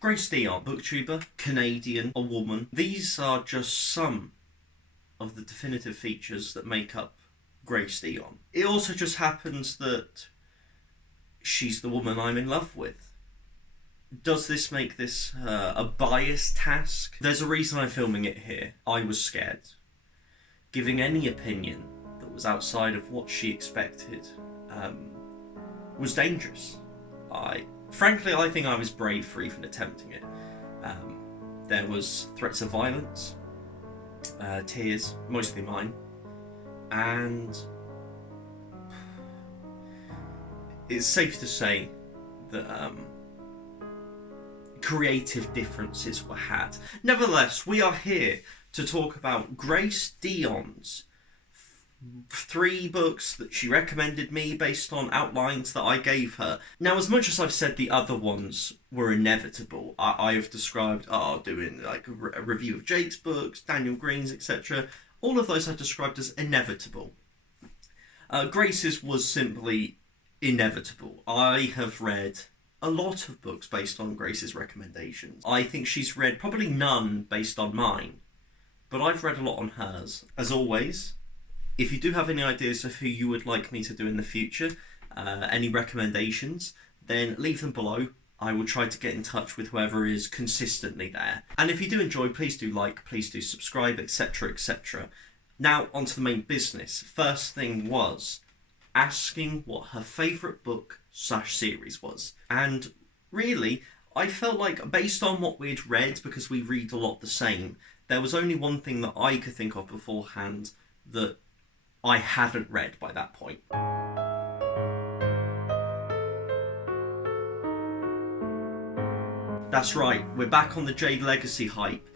Grace Dionne, booktuber, Canadian, a woman. These are just some of the definitive features that make up Grace Dionne. It also just happens that she's the woman I'm in love with. Does this make this a biased task? There's a reason I'm filming it here. I was scared. Giving any opinion that was outside of what she expected was dangerous. Frankly, I think I was brave for even attempting it. There was threats of violence, tears, mostly mine, and it's safe to say that creative differences were had. Nevertheless, we are here to talk about Grace Dionne's 3 books that she recommended me based on outlines that I gave her. Now, as much as I've said the other ones were inevitable, I have described doing like a review of Jade's books, Daniel Green's, etc. All of those I described as inevitable. Grace's was simply inevitable. I have read a lot of books based on Grace's recommendations. I think she's read probably none based on mine, but I've read a lot on hers. As always, if you do have any ideas of who you would like me to do in the future, any recommendations, then leave them below. I will try to get in touch with whoever is consistently there. And if you do enjoy, please do like, please do subscribe, etc, etc. Now, on to the main business. First thing was asking what her favourite book / series was. And really, I felt like, based on what we'd read, because we read a lot the same, there was only one thing that I could think of beforehand that I hadn't read by that point. That's right, we're back on the Jade Legacy hype.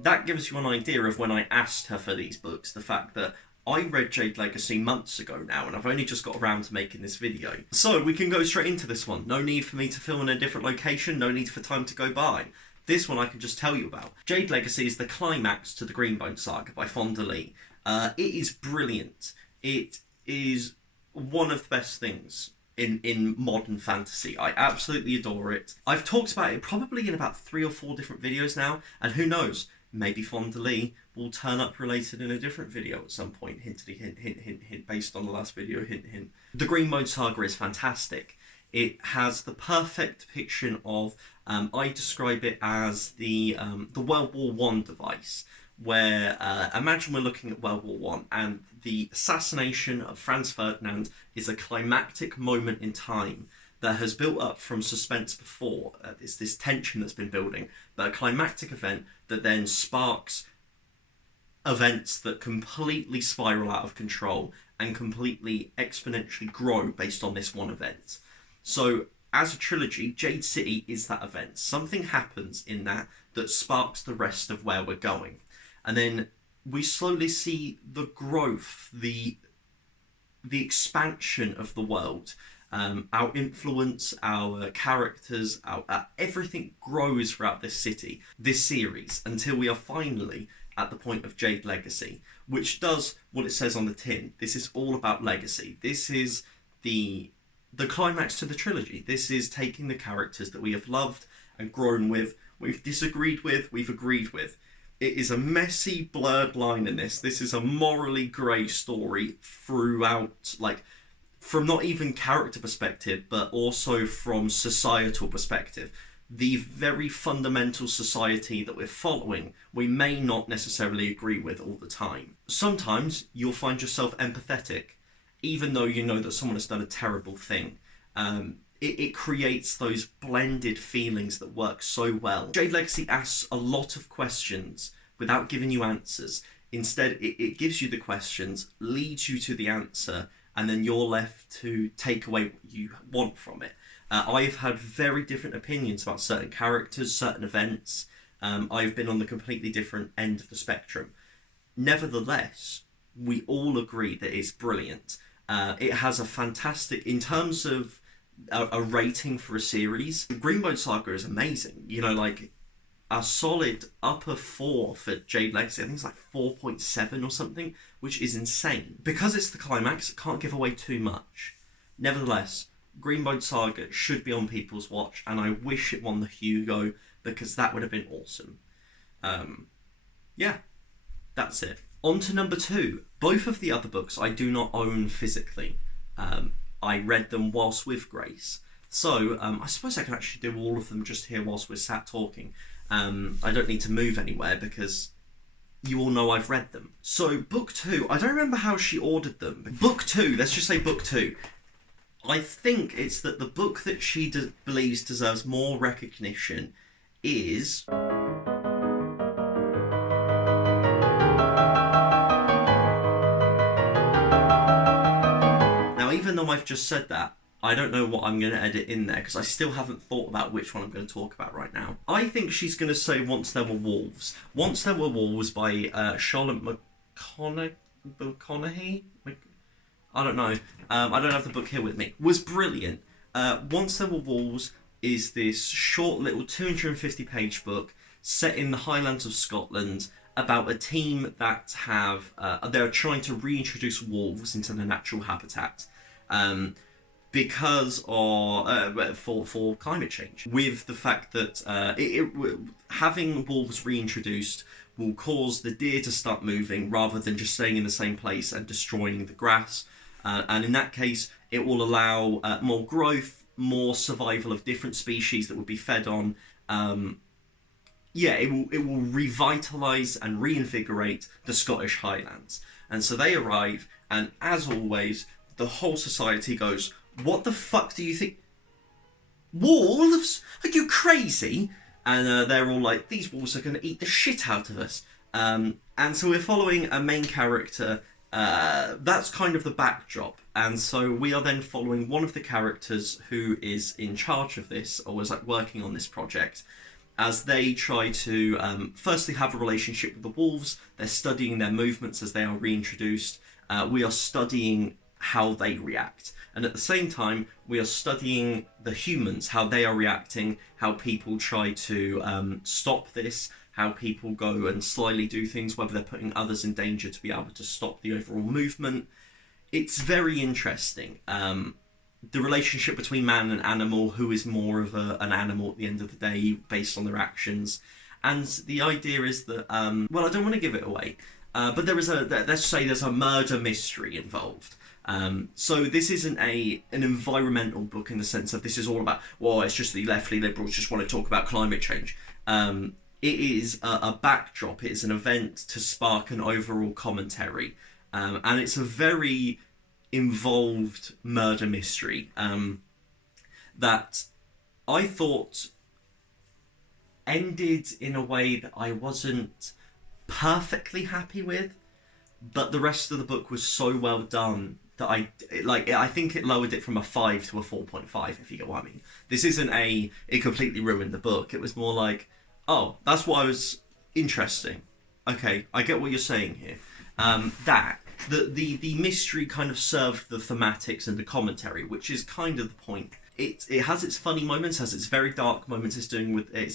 That gives you an idea of when I asked her for these books, the fact that I read Jade Legacy months ago now, and I've only just got around to making this video. So we can go straight into this one. No need for me to film in a different location, no need for time to go by. This one I can just tell you about. Jade Legacy is the climax to the Greenbone saga by Fonda Lee. It is brilliant. It is one of the best things in modern fantasy. I absolutely adore it. I've talked about it probably in about 3 or 4 different videos now, and who knows, maybe Fonda Lee will turn up related in a different video at some point. Hintity hint, hint, hint, hint, based on the last video, hint, hint. The Greenbone saga is fantastic. It has the perfect depiction of, I describe it as the World War I device, where imagine we're looking at World War One, and the assassination of Franz Ferdinand is a climactic moment in time that has built up from suspense before. It's this tension that's been building, but a climactic event that then sparks events that completely spiral out of control and completely exponentially grow based on this one event. So as a trilogy, Jade City is that event. Something happens in that sparks the rest of where we're going. And then we slowly see the growth, the expansion of the world. Our influence, our characters, everything grows throughout this city, this series, until we are finally at the point of Jade Legacy, which does what it says on the tin. This is all about legacy. This is the climax to the trilogy. This is taking the characters that we have loved and grown with, we've disagreed with, we've agreed with. It is a messy, blurred line in this. This is a morally grey story throughout, like, from not even character perspective, but also from societal perspective. The very fundamental society that we're following, we may not necessarily agree with all the time. Sometimes you'll find yourself empathetic, even though you know that someone has done a terrible thing. It creates those blended feelings that work so well. Jade Legacy asks a lot of questions without giving you answers. Instead, it gives you the questions, leads you to the answer, and then you're left to take away what you want from it. I've had very different opinions about certain characters, certain events. I've been on the completely different end of the spectrum. Nevertheless, we all agree that it's brilliant. It has a fantastic, in terms of a rating for a series, Greenbone Saga is amazing. You know, like a solid upper 4 for Jade Legacy. I think it's like 4.7 or something, which is insane. Because it's the climax, it can't give away too much. Nevertheless, Greenbone Saga should be on people's watch, and I wish it won the Hugo because that would have been awesome. Yeah, that's it. On to number 2. Both of the other books I do not own physically. I read them whilst with Grace. So I suppose I can actually do all of them just here whilst we're sat talking. I don't need to move anywhere because you all know I've read them. So book 2, I don't remember how she ordered them. But book 2, let's just say book 2. I think it's that the book that she believes deserves more recognition is... Now, even though I've just said that, I don't know what I'm going to edit in there because I still haven't thought about which one I'm going to talk about right now. I think she's going to say Once There Were Wolves. Once There Were Wolves by Charlotte McConaughey? I don't know. I don't have the book here with me. Was brilliant. Once There Were Wolves is this short little 250-page book set in the Highlands of Scotland about a team that they're trying to reintroduce wolves into their natural habitat. Because of for climate change, with the fact that having wolves reintroduced will cause the deer to start moving rather than just staying in the same place and destroying the grass, and in that case it will allow more growth, more survival of different species that will be fed on. It will revitalise and reinvigorate the Scottish Highlands. And so they arrive, and as always, the whole society goes, "What the fuck do you think? Wolves? Are you crazy?" And they're all like, "These wolves are going to eat the shit out of us." And so we're following a main character. That's kind of the backdrop. And so we are then following one of the characters who is in charge of this, or was like working on this project, as they try to firstly have a relationship with the wolves. They're studying their movements as they are reintroduced. We are studying how they react. And at the same time, we are studying the humans, how they are reacting, how people try to stop this, how people go and slyly do things, whether they're putting others in danger to be able to stop the overall movement. It's very interesting. The relationship between man and animal, who is more of an animal at the end of the day based on their actions. And the idea is that, well, I don't want to give it away, but let's say there's a murder mystery involved. So this isn't an environmental book in the sense of this is all about, well, it's just the left-leaning liberals just want to talk about climate change. It is a backdrop. It is an event to spark an overall commentary. And it's a very involved murder mystery that I thought ended in a way that I wasn't perfectly happy with, but the rest of the book was so well done that I think it lowered it from a 5 to a 4.5, if you get what I mean. This isn't it completely ruined the book. It was more like, oh, that's what I was interesting. Okay, I get what you're saying here. The mystery kind of served the thematics and the commentary, which is kind of the point. It has its funny moments, has its very dark moments. It's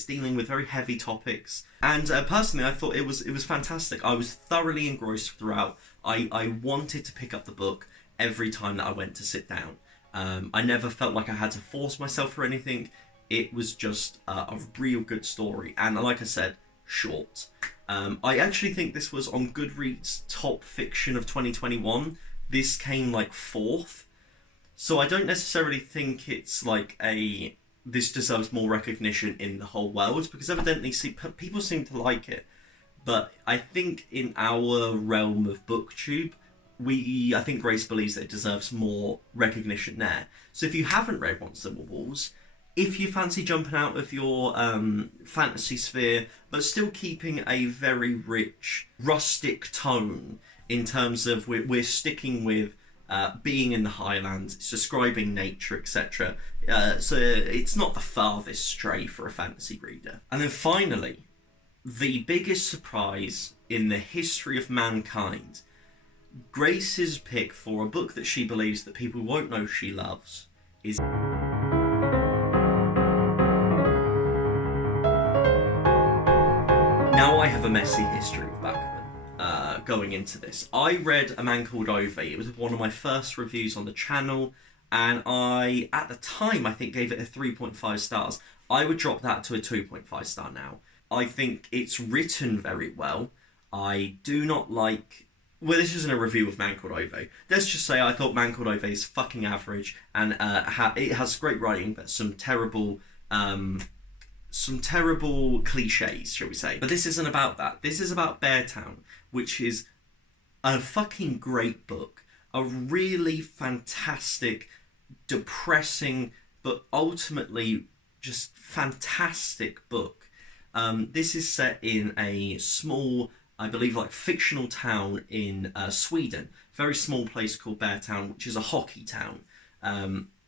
dealing with very heavy topics, and personally, I thought it was fantastic. I was thoroughly engrossed throughout. I wanted to pick up the book every time that I went to sit down. I never felt like I had to force myself or anything. It was just a real good story, and like I said, short. I actually think this was on Goodreads' top fiction of 2021. This came like 4th. So I don't necessarily think it's like this deserves more recognition in the whole world, because evidently people seem to like it. But I think in our realm of BookTube, I think Grace believes that it deserves more recognition there. So if you haven't read Once There Were Wolves, if you fancy jumping out of your fantasy sphere, but still keeping a very rich, rustic tone in terms of we're sticking with being in the Highlands, it's describing nature, etc. So it's not the farthest stray for a fantasy reader. And then finally, the biggest surprise in the history of mankind, Grace's pick for a book that she believes that people won't know she loves is... Now I have a messy history with Backman going into this. I read A Man Called Ove. It was one of my first reviews on the channel, and at the time, I think gave it a 3.5 stars. I would drop that to a 2.5 star now. I think it's written very well. I do not like... Well, this isn't a review of Man Called Ove. Let's just say I thought Man Called Ove is fucking average, and it has great writing, but some terrible cliches, shall we say. But this isn't about that. This is about Beartown, which is a fucking great book. A really fantastic, depressing, but ultimately just fantastic book. This is set in a small, I believe, like fictional town in Sweden. Very small place called Beartown, which is a hockey town.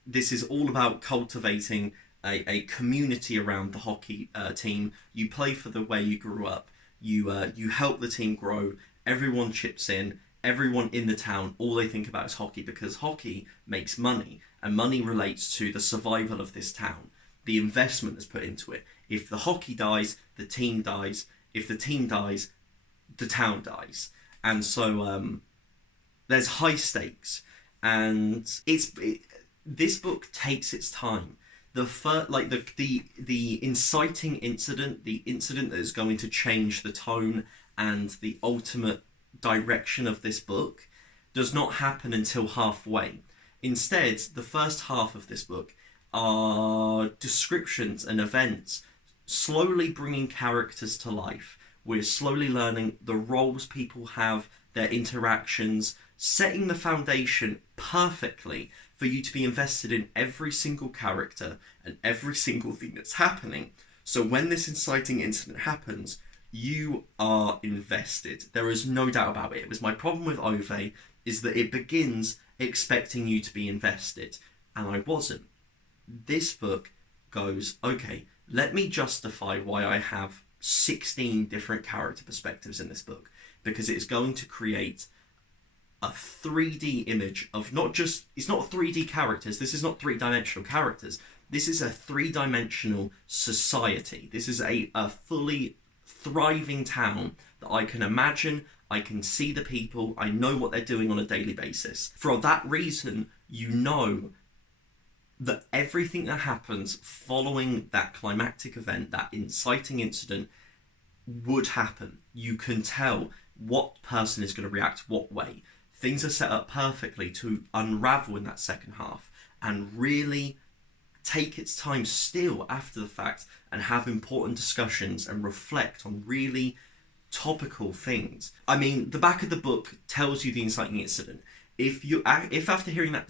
This is all about cultivating a community around the hockey team. You play for the way you grew up. You help the team grow. Everyone chips in. Everyone in the town, all they think about is hockey, because hockey makes money, and money relates to the survival of this town, the investment that's put into it. If the hockey dies, the team dies. If the team dies, the town dies. And so there's high stakes, and this book takes its time. The inciting incident, the incident that is going to change the tone and the ultimate direction of this book, does not happen until halfway. Instead, the first half of this book are descriptions and events slowly bringing characters to life. We're slowly learning the roles people have, their interactions, setting the foundation perfectly for you to be invested in every single character and every single thing that's happening. So when this inciting incident happens, you are invested. There is no doubt about it. It was my problem with Ove, is that it begins expecting you to be invested, and I wasn't. This book goes, okay, let me justify why I have 16 different character perspectives in this book, because it's going to create a 3D image of not just... It's not 3D characters. This is not three-dimensional characters. This is a three-dimensional society. This is a fully thriving town that I can imagine. I can see the people. I know what they're doing on a daily basis. For that reason, you know that everything that happens following that climactic event, that inciting incident, would happen. You can tell what person is going to react what way. Things are set up perfectly to unravel in that second half and really take its time still after the fact and have important discussions and reflect on really topical things. I mean, the back of the book tells you the inciting incident. If after hearing that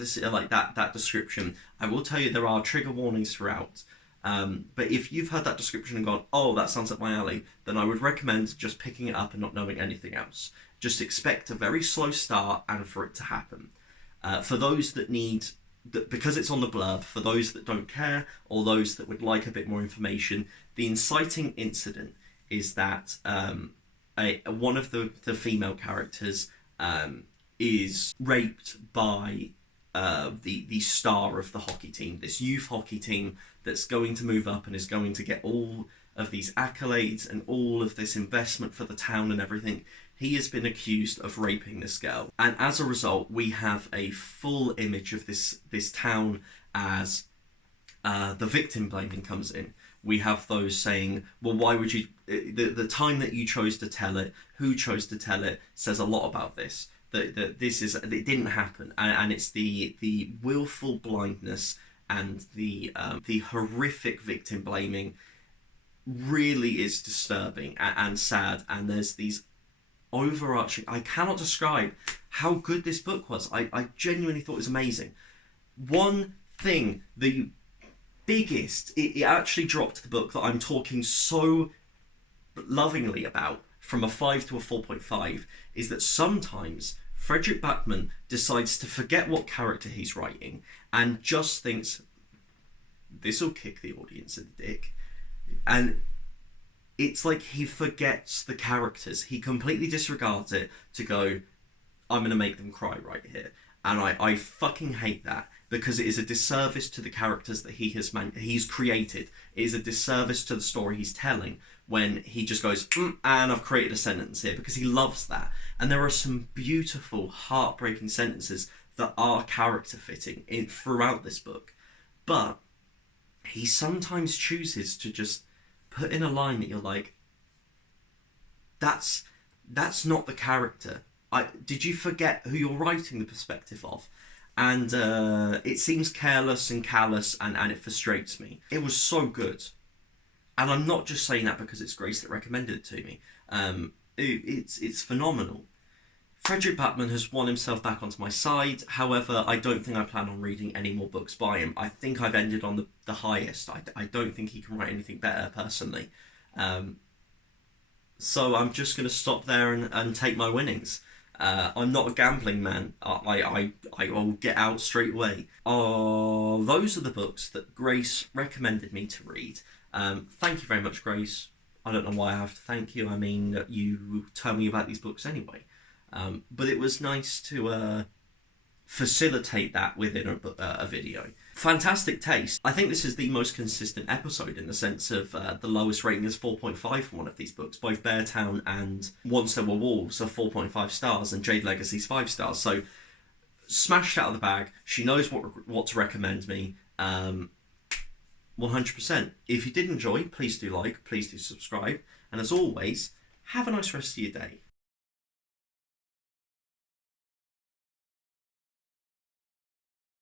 description, I will tell you there are trigger warnings throughout. But if you've heard that description and gone, oh, that sounds up my alley, then I would recommend just picking it up and not knowing anything else. Just expect a very slow start and for it to happen. For those that need... because it's on the blurb, for those that don't care or those that would like a bit more information, the inciting incident is that one of the female characters is raped by the star of the hockey team, this youth hockey team that's going to move up and is going to get all of these accolades and all of this investment for the town and everything. He has been accused of raping this girl. And as a result, we have a full image of this town as the victim blaming comes in. We have those saying, well, why would you... The time that you chose to tell it, who chose to tell it, says a lot about this. That it didn't happen. And it's the willful blindness and the horrific victim blaming really is disturbing and sad. And there's these overarching... I cannot describe how good this book was. I genuinely thought it was amazing. One thing, the biggest... It actually dropped the book that I'm talking so lovingly about from a 5 to a 4.5 is that sometimes Frederick Backman decides to forget what character he's writing and just thinks, this'll kick the audience in the dick. And it's like he forgets the characters. He completely disregards it to go, I'm going to make them cry right here. And I fucking hate that, because it is a disservice to the characters that he's created. It is a disservice to the story he's telling when he just goes, and I've created a sentence here, because he loves that. And there are some beautiful, heartbreaking sentences that are character fitting throughout this book. But he sometimes chooses to just put in a line that you're like, that's not the character. Did you forget who you're writing the perspective of? And it seems careless and callous, and it frustrates me. It was so good. And I'm not just saying that because it's Grace that recommended it to me. It's phenomenal. Frederick Backman has won himself back onto my side. However, I don't think I plan on reading any more books by him. I think I've ended on the highest. I don't think he can write anything better, personally. So I'm just going to stop there and take my winnings. I'm not a gambling man. I will get out straight away. Those are the books that Grace recommended me to read. Thank you very much, Grace. I don't know why I have to thank you. I mean, you tell me about these books anyway. But it was nice to facilitate that within a video. Fantastic taste. I think this is the most consistent episode in the sense of the lowest rating is 4.5 for one of these books. Both Beartown and Once There Were Wolves are 4.5 stars and Jade Legacy's 5 stars. So smashed out of the bag. She knows what to recommend me. 100%. If you did enjoy, please do like, please do subscribe. And as always, have a nice rest of your day.